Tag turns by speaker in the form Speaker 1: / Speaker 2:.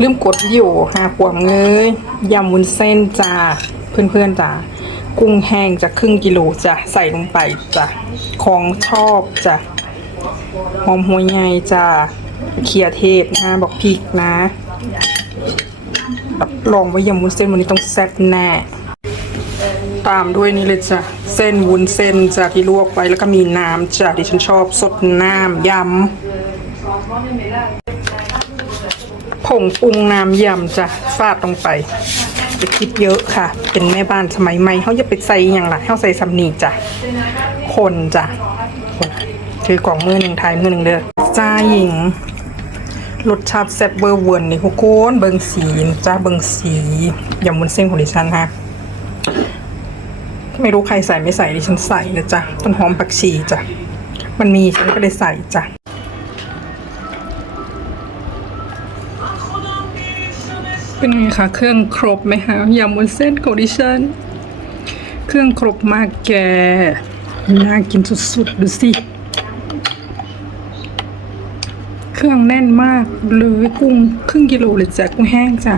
Speaker 1: ลืมกดอยู่หาขวางเงยยำวุ้นเส้นจ้าเพื่อนๆจ้ากุ้งแห้งจะครึ่งกิโลจ้ะใส่ลงไปจ้ะของชอบจ้ะหอมหัวใหญ่จ้ะเขียเทศนะบอกพริกนะรับรองว่ายำวุ้นเส้นวันนี้ต้องแซ่บแน่ตามด้วยนี่เลยจ้ะเส้นวุ้นเส้นจ้ะที่ลวกไว้แล้วก็มีน้ำจ้ะที่ฉันชอบสดน้ำยำ ผงปรุงน้ำยำจ้ะฟาดลงไปอย่าคิดเยอะค่ะ เป็นแม่บ้านสมัยใหม่เขาอย่าไปใส่อย่างไรเขาใส่สำนีจ้ะ คนจ้ะถือกล่องมือหนึ่งไทยมือหนึ่งเด้อจ้าหญิงรสชาติแซ่บเบอร์เวิร์นนี่ทุกคนเบิงสีจ้าเบิงสียำวุ้นเส้นของดิฉันฮะไม่รู้ใครใส่ไม่ใส่ดิฉันใส่นะจ๊ะต้นหอมผักชีจ้ะมันมีฉันก็เลยใส่จ้ะ เป็นไงคะเครื่องครบไหมคะยำวุ้นเส้นของดิฉันเครื่องครบมากแกน่ากินสุดๆดูสิเครื่องแน่นมากเลยกุ้งครึ่งกิโลเลยจ้ะกุ้งแห้งจ้ะ